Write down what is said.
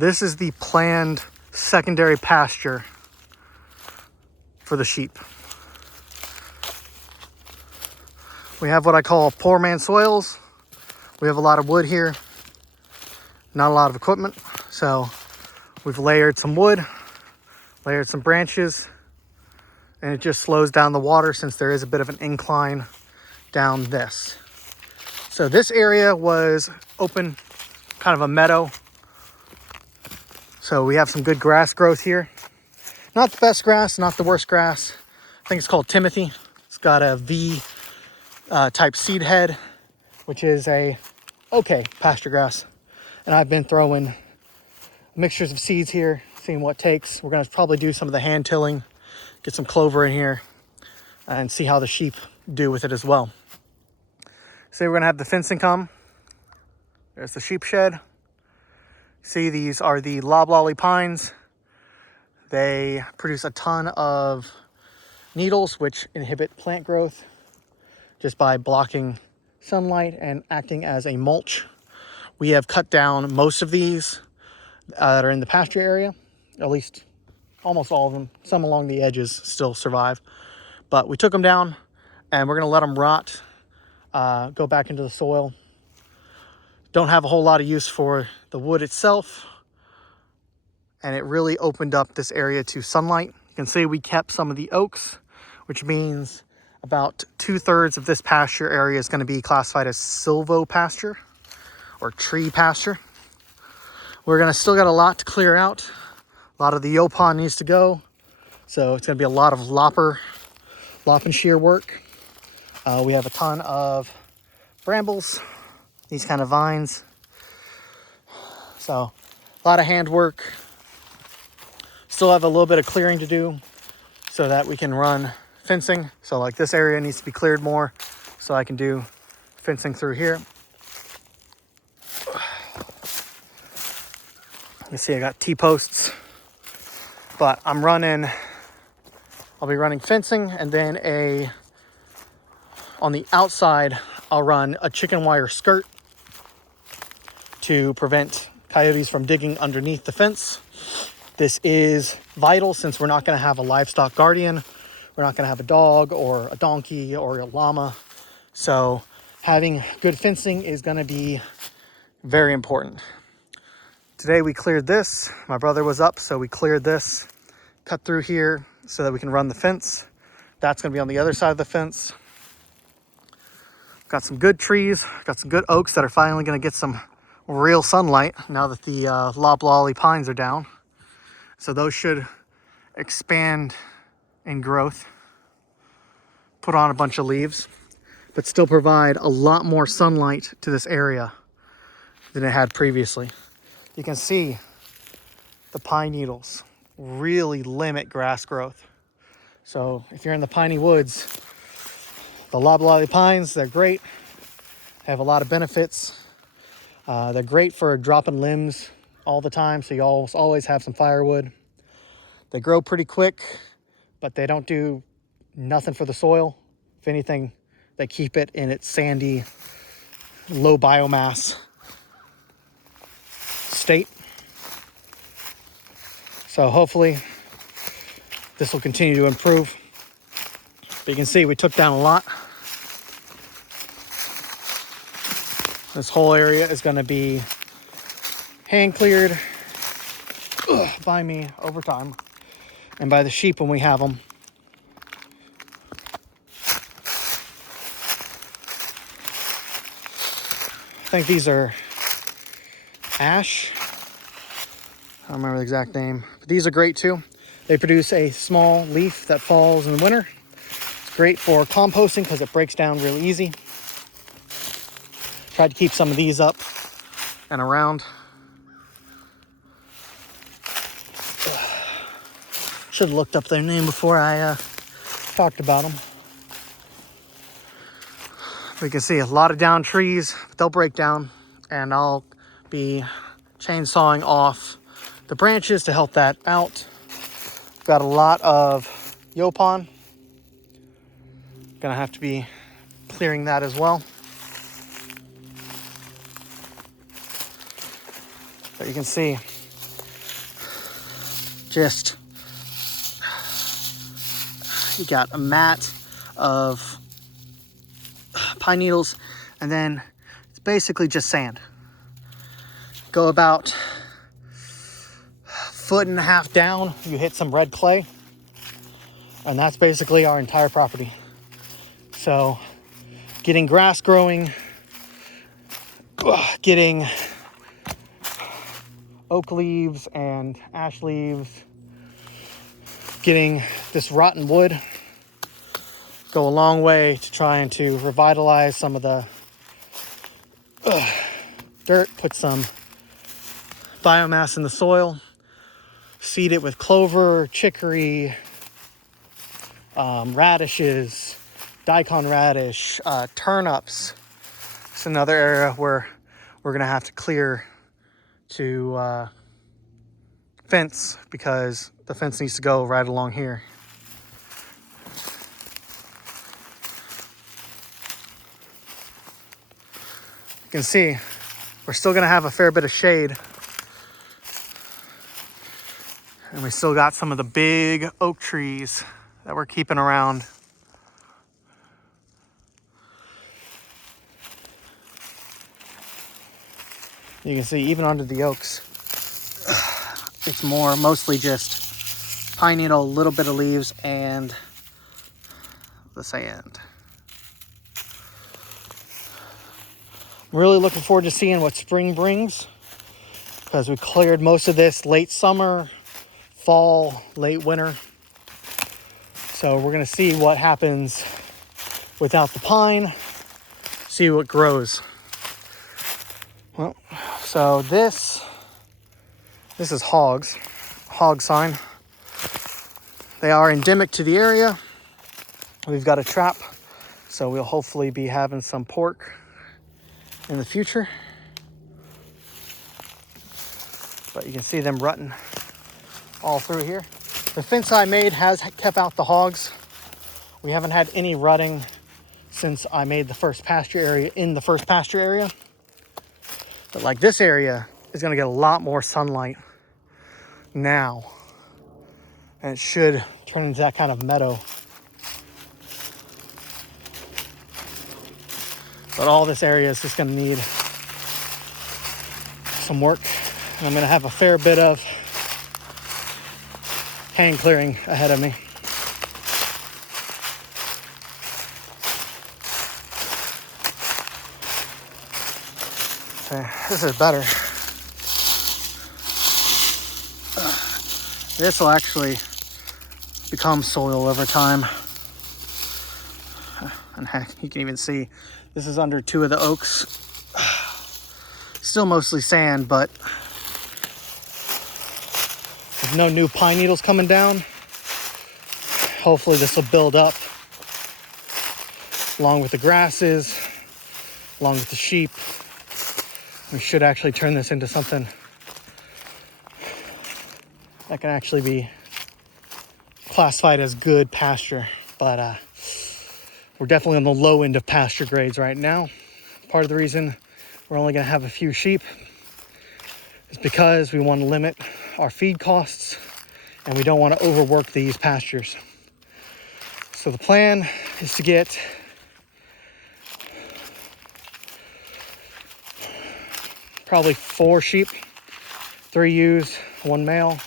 This is the planned secondary pasture for the sheep. We have what I call poor man soils. We have a lot of wood here, not a lot of equipment. So we've layered some wood, layered some branches, and it just slows down the water since there is a bit of an incline down this. So this area was open, kind of a meadow. So we have some good grass growth here. Not the best grass, not the worst grass. I think it's called Timothy. It's got a V type seed head, which is a okay pasture grass. And I've been throwing mixtures of seeds here, seeing what takes. We're gonna probably do some of the hand tilling, get some clover in here, and see how the sheep do with it as well. So we're gonna have the fencing come. There's the sheep shed. See, these are the loblolly pines. They produce a ton of needles, which inhibit plant growth just by blocking sunlight and acting as a mulch. We have cut down most of these that are in the pasture area, at least almost all of them. Some along the edges still survive, but we took them down and we're gonna let them rot, go back into the soil. Don't have a whole lot of use for the wood itself, and it really opened up this area to sunlight. You can see we kept some of the oaks, which means about 2/3 of this pasture area is going to be classified as silvopasture or tree pasture. We're going to still got a lot to clear out. A lot of the yaupon needs to go. So it's going to be a lot of lop and shear work. We have a ton of brambles, these kind of vines. So a lot of hand work. Still have a little bit of clearing to do so that we can run fencing. So like this area needs to be cleared more so I can do fencing through here. You see I got T-posts, but I'll be running fencing, and then on the outside, I'll run a chicken wire skirt to prevent coyotes from digging underneath the fence. This is vital since we're not going to have a livestock guardian. We're not going to have a dog or a donkey or a llama. So having good fencing is going to be very important. Today we cleared this. My brother was up, so we cleared this, cut through here so that we can run the fence. That's going to be on the other side of the fence. Got some good trees, got some good oaks that are finally going to get some real sunlight now that the loblolly pines are down. So those should expand in growth, put on a bunch of leaves, but still provide a lot more sunlight to this area than it had previously. You can see the pine needles really limit grass growth. So if you're in the piney woods, the loblolly pines, they're great. They have a lot of benefits. They're great for dropping limbs all the time, so you always have some firewood. They grow pretty quick, but they don't do nothing for the soil. If anything, they keep it in its sandy, low biomass state. So hopefully this will continue to improve. But you can see we took down a lot. This whole area is going to be hand cleared by me over time and by the sheep when we have them. I think these are ash. I don't remember the exact name, but these are great too. They produce a small leaf that falls in the winter. It's great for composting because it breaks down really easy. Tried to keep some of these up and around. Should have looked up their name before I talked about them. We can see a lot of down trees, but they'll break down, and I'll be chainsawing off the branches to help that out. Got a lot of yaupon. Gonna have to be clearing that as well. But you can see Just, you got a mat of pine needles, and then it's basically just sand. Go about 1.5 feet down, you hit some red clay, and that's basically our entire property. So getting grass growing, getting oak leaves and ash leaves, getting this rotten wood go a long way to trying to revitalize some of the dirt, put some biomass in the soil, seed it with clover, chicory, radishes, daikon radish, turnips. It's another area where we're gonna have to clear to fence, because the fence needs to go right along here. You can see we're still gonna have a fair bit of shade, and we still got some of the big oak trees that we're keeping around. You can see even under the oaks, it's mostly just pine needle, a little bit of leaves, and the sand. I'm really looking forward to seeing what spring brings, because we cleared most of this late summer, fall, late winter. So we're gonna see what happens without the pine, see what grows. Well, so this is hogs, hog sign. They are endemic to the area. We've got a trap, so we'll hopefully be having some pork in the future. But you can see them rutting all through here. The fence I made has kept out the hogs. We haven't had any rutting since I made the first pasture area in the first pasture area. But like this area is gonna get a lot more sunlight now, and it should turn into that kind of meadow. But all this area is just gonna need some work, and I'm gonna have a fair bit of hang clearing ahead of me. Okay, this is better. This will actually become soil over time. And heck, you can even see this is under 2 of the oaks. Still mostly sand, but with no new pine needles coming down, hopefully this will build up along with the grasses, along with the sheep. We should actually turn this into something that can actually be classified as good pasture. But we're definitely on the low end of pasture grades right now. Part of the reason we're only gonna have a few sheep is because we want to limit our feed costs, and we don't want to overwork these pastures. So the plan is to get probably 4 sheep, 3 ewes, 1 male,